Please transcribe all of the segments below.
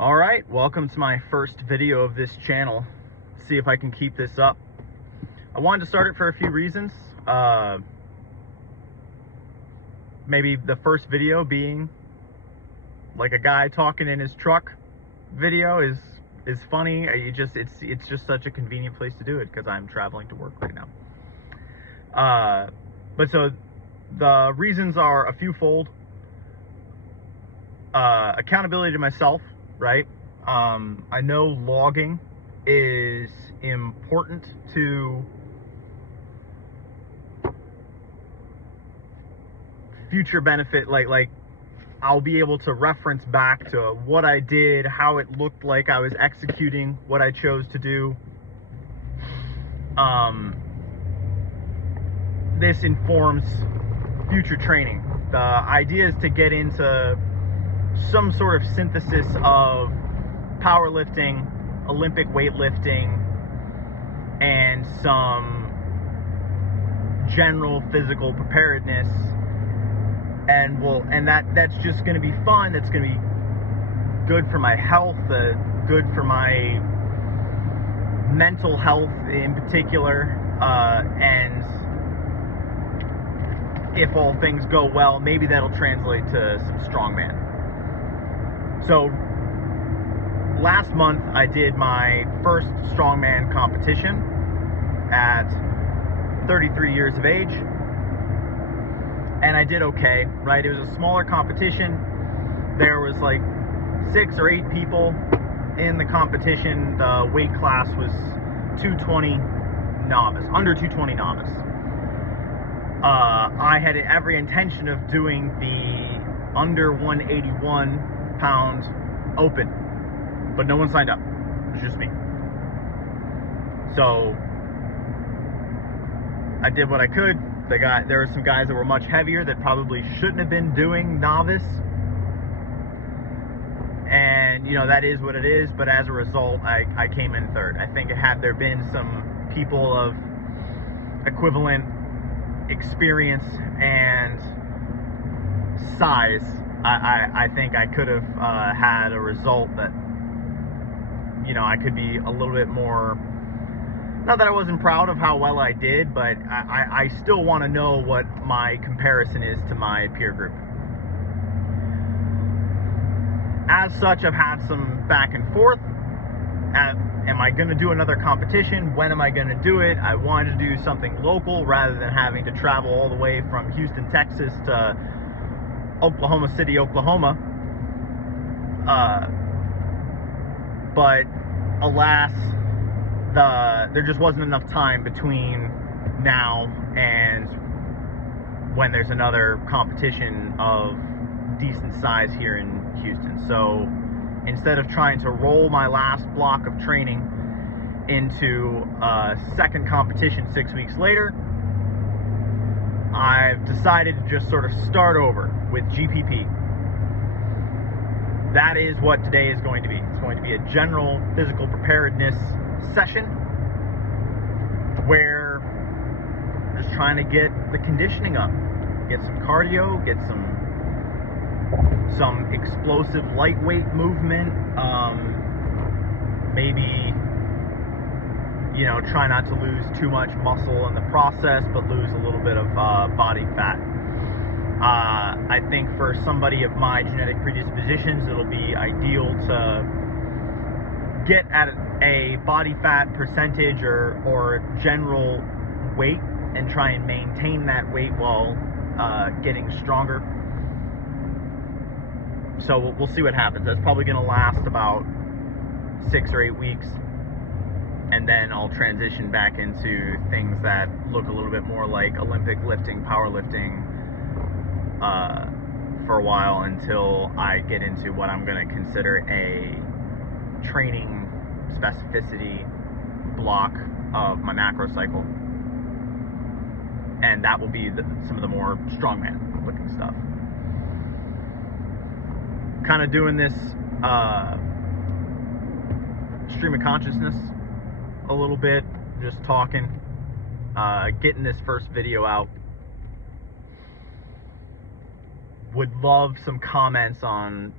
Alright, welcome to my first video of this channel. See if I can keep this up. I wanted to start it for a few reasons. Maybe the first video being like a guy talking in his truck video is funny. It's just such a convenient place to do it because I'm traveling to work right now. But so the reasons are a few fold. Accountability to myself, right? I know logging is important to future benefit. Like I'll be able to reference back to what I did, how it looked like I was executing what I chose to do. This informs future training. The idea is to get into some sort of synthesis of powerlifting, Olympic weightlifting, and some general physical preparedness. And that's just going to be fun. That's going to be good for my health, good for my mental health in particular. And if all things go well, maybe that'll translate to some strongman. So last month I did my first strongman competition at 33 years of age, and I did okay, right? It was a smaller competition. There was like 6 or 8 people in the competition. The weight class was 220 novice, under 220 novice. I had every intention of doing the under 181 pound open, but no one signed up. It was just me. So I did what I could. There were some guys that were much heavier that probably shouldn't have been doing novice, and you know, that is what it is. But as a result, I came in third. I think had there been some people of equivalent experience and size, I think I could have had a result that, you know, I could be a little bit more, not that I wasn't proud of how well I did, but I still want to know what my comparison is to my peer group. As such, I've had some back and forth. Am I going to do another competition? When am I going to do it? I wanted to do something local rather than having to travel all the way from Houston, Texas to Oklahoma City, Oklahoma. But alas, there just wasn't enough time between now and when there's another competition of decent size here in Houston. So instead of trying to roll my last block of training into a second competition 6 weeks later, I've decided to just sort of start over with GPP. That is what today is going to be. It's going to be a general physical preparedness session where I'm just trying to get the conditioning up, get some cardio, get some explosive lightweight movement, maybe, you know, try not to lose too much muscle in the process, but lose a little bit of body fat. I think for somebody of my genetic predispositions, it'll be ideal to get at a body fat percentage or general weight and try and maintain that weight while getting stronger. So we'll see what happens. That's probably going to last about 6 or 8 weeks. And then I'll transition back into things that look a little bit more like Olympic lifting, powerlifting for a while, until I get into what I'm going to consider a training specificity block of my macro cycle. And that will be some of the more strongman looking stuff. Kind of doing this stream of consciousness a little bit, just talking, getting this first video out. Would love some comments on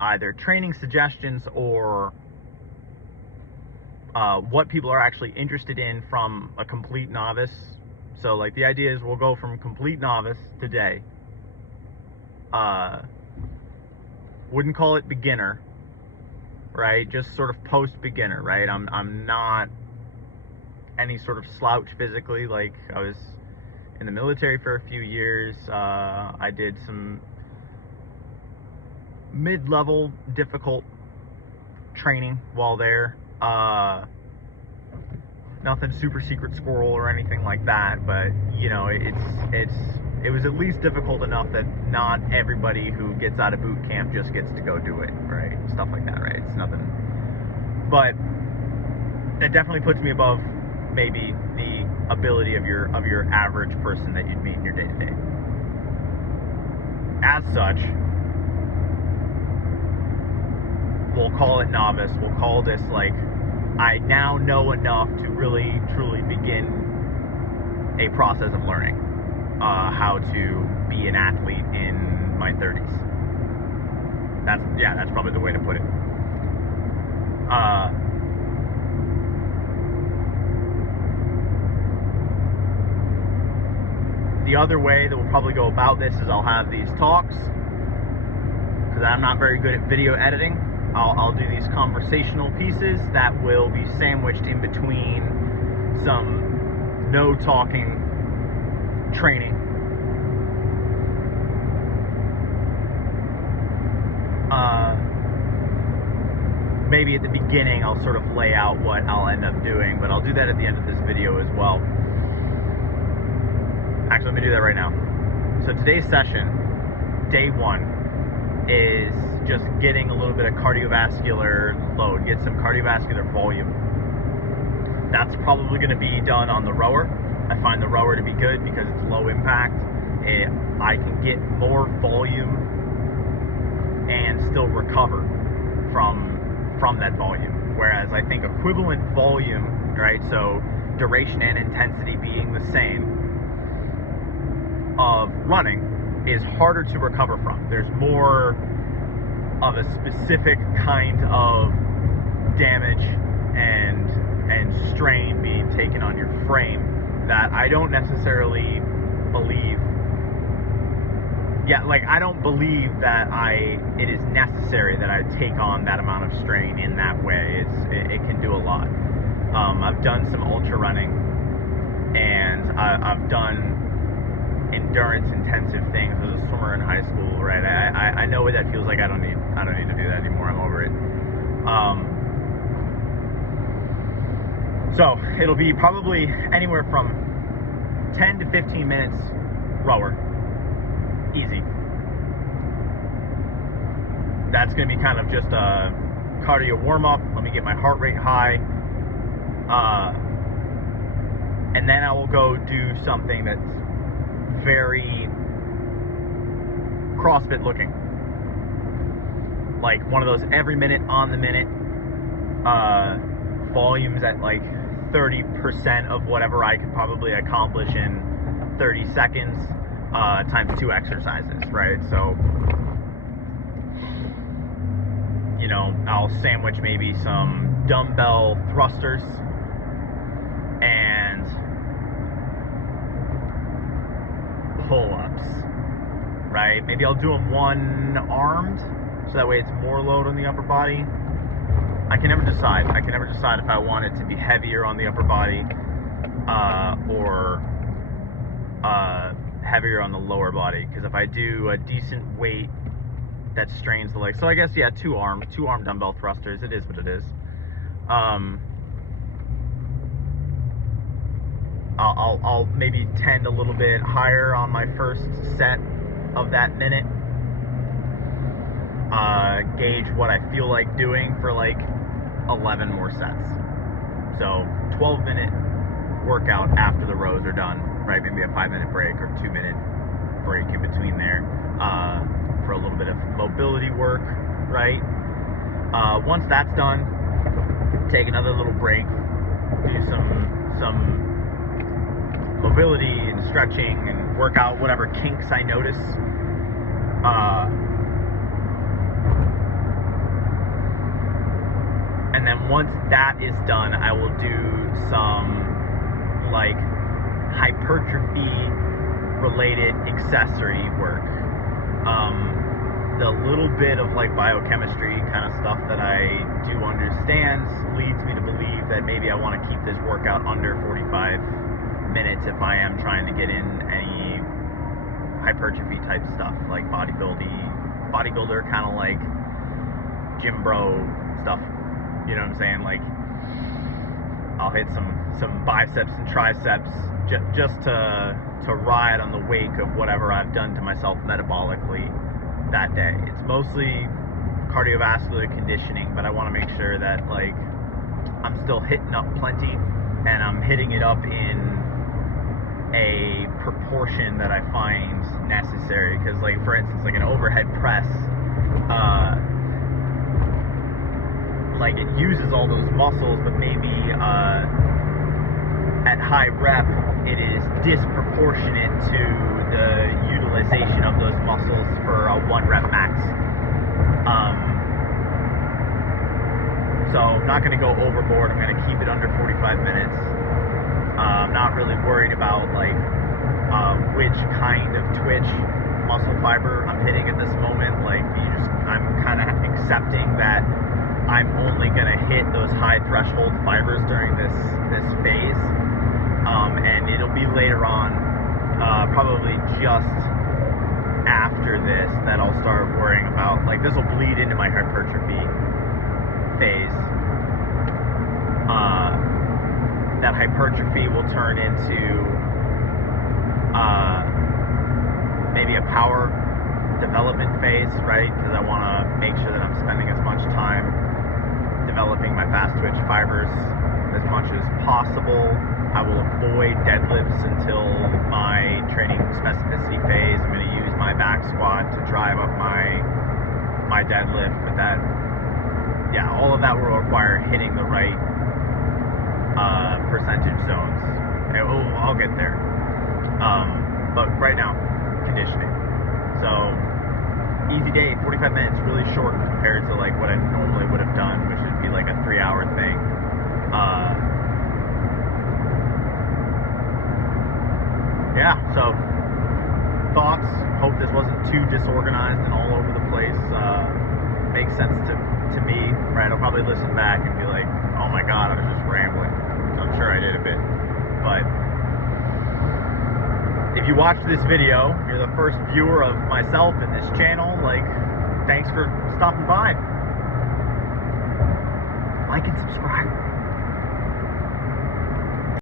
either training suggestions or what people are actually interested in from a complete novice. So like the idea is we'll go from complete novice today. Wouldn't call it beginner, right? Just sort of post beginner, right? I'm not any sort of slouch physically. Like, I was in the military for a few years. I did some mid-level difficult training while there. Nothing super secret squirrel or anything like that, but you know, it was at least difficult enough that not everybody who gets out of boot camp just gets to go do it, right? Stuff like that, right? It's nothing, but it definitely puts me above maybe the ability of your average person that you'd meet in your day-to-day. As such, we'll call it novice. We'll call this, like, I now know enough to really truly begin a process of learning how to be an athlete in my 30s. That's probably the way to put it. The other way that we'll probably go about this is I'll have these talks, because I'm not very good at video editing. I'll do these conversational pieces that will be sandwiched in between some no talking training. Maybe at the beginning I'll sort of lay out what I'll end up doing, but I'll do that at the end of this video as well. Actually, let me do that right now. So today's session, day 1, is just getting a little bit of cardiovascular load, get some cardiovascular volume. That's probably going to be done on the rower. I find the rower to be good because it's low impact. I can get more volume and still recover from that volume. Whereas I think equivalent volume, right, so duration and intensity being the same, of running is harder to recover from. There's more of a specific kind of damage and strain being taken on your frame that I don't necessarily believe. Yeah, like I don't believe that it is necessary that I take on that amount of strain in that way. It can do a lot. I've done some ultra running, and I've done endurance intensive things as a swimmer in high school, right? I know what that feels like. I don't need to do that anymore. I'm over it. So it'll be probably anywhere from 10 to 15 minutes rower, easy. That's going to be kind of just a cardio warm up. Let me get my heart rate high, and then I will go do something that's very CrossFit looking, like one of those every minute on the minute volumes at like 30% of whatever I could probably accomplish in 30 seconds times 2 exercises, right? So, you know, I'll sandwich maybe some dumbbell thrusters and pull-ups, right? Maybe I'll do them one armed, so that way it's more load on the upper body. I can never decide. If I want it to be heavier on the upper body or heavier on the lower body, because if I do a decent weight that strains the legs, so I guess, yeah, two arm dumbbell thrusters, it is what it is. I'll maybe tend a little bit higher on my first set of that minute, gauge what I feel like doing for like 11 more sets. So 12-minute workout after the rows are done, right? Maybe a 5-minute break or 2-minute break in between there for a little bit of mobility work, right? Once that's done, take another little break, do some mobility and stretching and work out whatever kinks I notice. once that is done, I will do some like hypertrophy related accessory work. The little bit of like biochemistry kind of stuff that I do understand leads me to believe that maybe I want to keep this workout under 45 minutes if I am trying to get in any hypertrophy type stuff, like bodybuilder kind of like gym bro stuff. You know what I'm saying? Like I'll hit some biceps and triceps just to ride on the wake of whatever I've done to myself metabolically that day. It's mostly cardiovascular conditioning, but I want to make sure that like I'm still hitting up plenty, and I'm hitting it up in a proportion that I find necessary. Because like for instance, like an overhead press, like it uses all those muscles, but maybe at high rep it is disproportionate to the utilization of those muscles for a 1 rep max. So I'm not going to go overboard. I'm going to keep it under 45 minutes. I'm not really worried about like which kind of twitch muscle fiber I'm hitting at this moment. Like I'm kind of accepting that I'm only going to hit those high threshold fibers during this phase, and it'll be later on, probably just after this, that I'll start worrying about, like this will bleed into my hypertrophy phase. That hypertrophy will turn into maybe a power development phase, right? Because I want to make sure that I'm spending as much time developing my fast twitch fibers as much as possible. I will avoid deadlifts until my training specificity phase. I'm going to use my back squat to drive up my deadlift, but that, yeah, all of that will require hitting the right percentage zones. I'll get there. But right now, conditioning. So easy day, 45 minutes, really short compared to like what I normally would have done, which would be like a 3-hour thing. Yeah, so thoughts. Hope this wasn't too disorganized and all over the place. Makes sense to me, right? I'll probably listen back and be like, oh my god, I was just rambling. So I'm sure I did a bit. But if you watch this video, you're the first viewer of myself and this channel, like, thanks for stopping by. Like and subscribe.